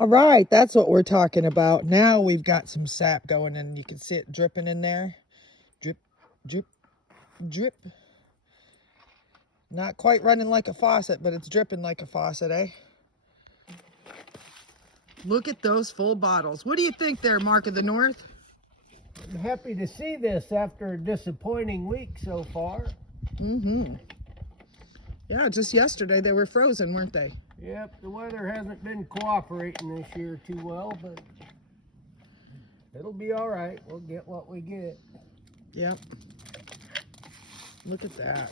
All right, that's what we're talking about. Now we've got some sap going and you can see it dripping in there. Drip, drip, drip. Not quite running like a faucet, but it's dripping like a faucet, eh? Look at those full bottles. What do you think there, Mark of the North? I'm happy to see this after a disappointing week so far. Mm-hmm. Yeah, just yesterday they were frozen, weren't they? Yep, the weather hasn't been cooperating this year too well, but it'll be all right. We'll get what we get. Yep. Look at that.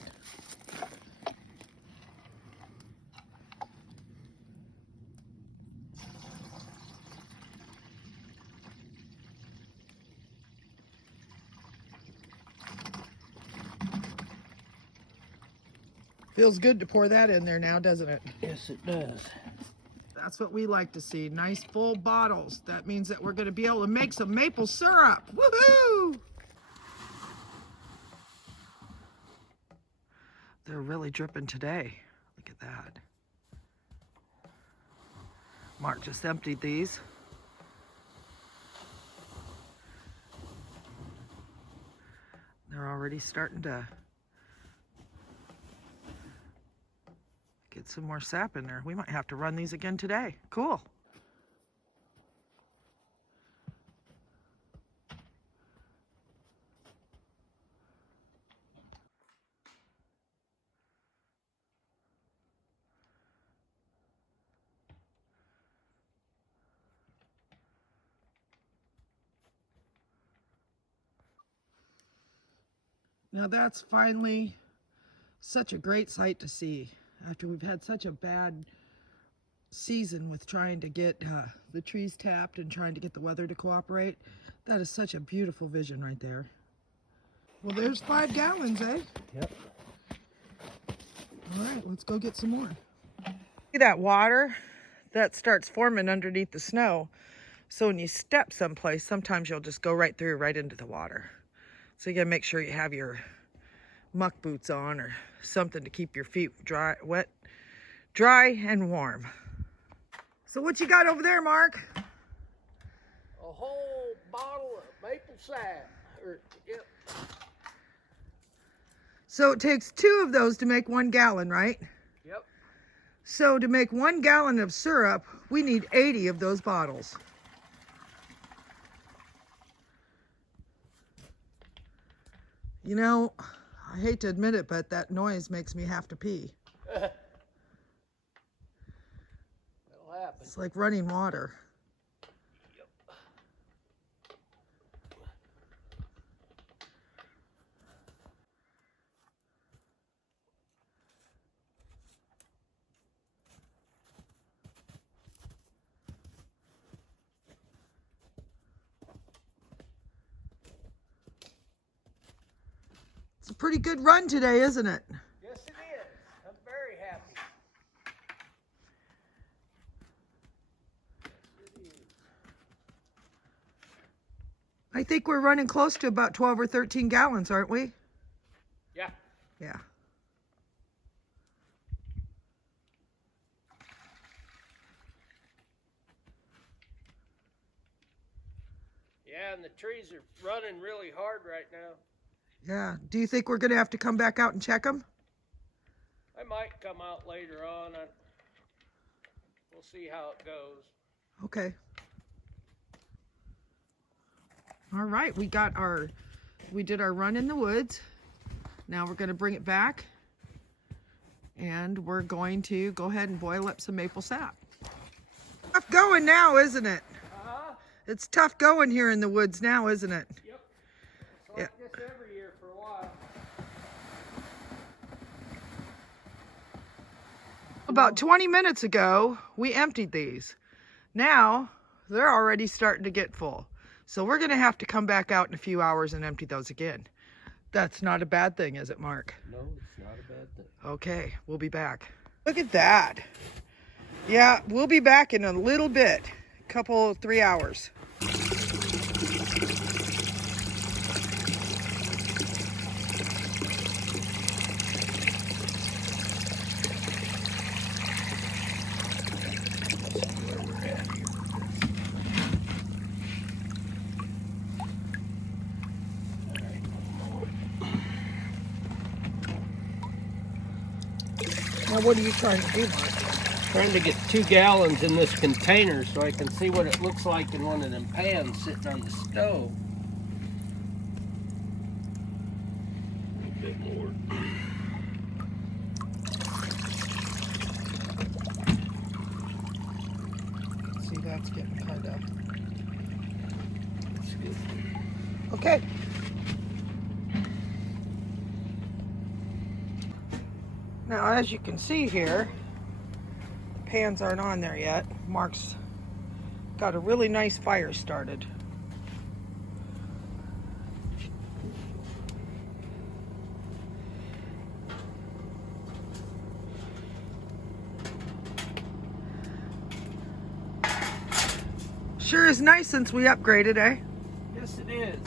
Feels good to pour that in there now, doesn't it? Yes, it does. That's what we like to see. Nice full bottles. That means that we're going to be able to make some maple syrup. Woohoo! They're really dripping today. Look at that. Mark just emptied these. They're already starting to get some more sap in there. We might have to run these again today. Cool. Now that's finally such a great sight to see after we've had such a bad season with trying to get the trees tapped and trying to get the weather to cooperate. That is such a beautiful vision right there. Well, there's 5 gallons, eh? Yep. All right, let's go get some more. See that water? That starts forming underneath the snow. So when you step someplace, sometimes you'll just go right through, right into the water. So you gotta make sure you have your muck boots on or something to keep your feet dry and warm. So what you got over there, Mark? A whole bottle of maple sap. Yep. So it takes 2 of those to make 1 gallon, right? Yep. So to make 1 gallon of syrup, we need 80 of those bottles. You know, I hate to admit it, but that noise makes me have to pee. That'll happen. It's like running water. Yep. It's a pretty good run today, isn't it? Yes, it is. I'm very happy. I think we're running close to about 12 or 13 gallons, aren't we? Yeah. Yeah. Yeah, and the trees are running really hard right now. Yeah. Do you think we're going to have to come back out and check them? I might come out later on. We'll see how it goes. Okay. All right, we did our run in the woods. Now we're going to bring it back and we're going to go ahead and boil up some maple sap. Tough going now, isn't it? Uh-huh. It's tough going here in the woods now, isn't it? Yep. It's like this every year for a while. About 20 minutes ago, we emptied these. Now, they're already starting to get full. So we're going to have to come back out in a few hours and empty those again. That's not a bad thing, is it, Mark? No, it's not a bad thing. Okay, we'll be back. Look at that. Yeah, we'll be back in a little bit. 3 hours. Now what are you trying to do, Mark? Trying to get 2 gallons in this container so I can see what it looks like in one of them pans sitting on the stove. A little bit more. See, that's getting kind of... That's good. Okay. Now, as you can see here, the pans aren't on there yet. Mark's got a really nice fire started. Sure is nice since we upgraded, eh? Yes, it is.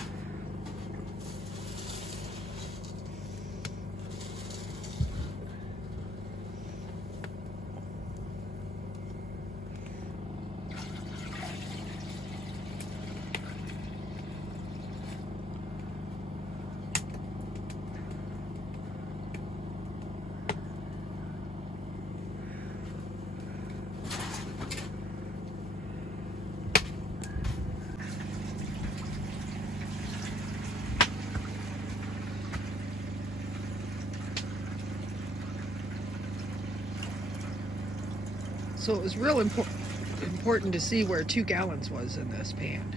So it was real important to see where 2 gallons was in this pan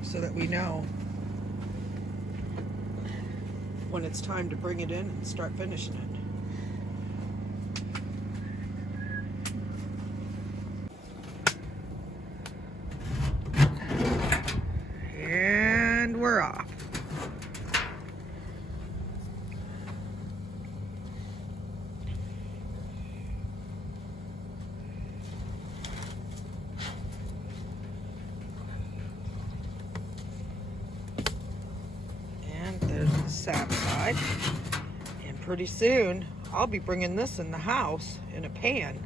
so that we know when it's time to bring it in and start finishing it. And we're off. There's the sap side, and pretty soon I'll be bringing this in the house in a pan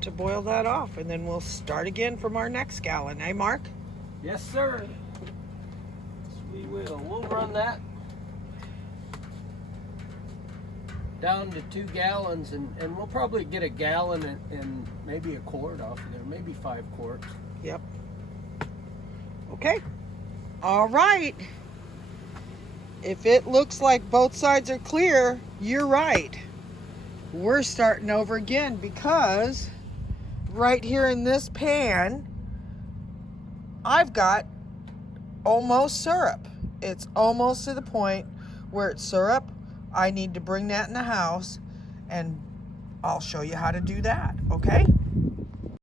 to boil that off, and then we'll start again from our next gallon, eh, Mark? Yes, sir. Yes, we will. We'll run that down to 2 gallons, and we'll probably get a gallon and maybe a quart off of there, maybe 5 quarts. Yep. Okay. All right. If it looks like both sides are clear, you're right. We're starting over again because right here in this pan, I've got almost syrup. It's almost to the point where it's syrup. I need to bring that in the house, and I'll show you how to do that, okay?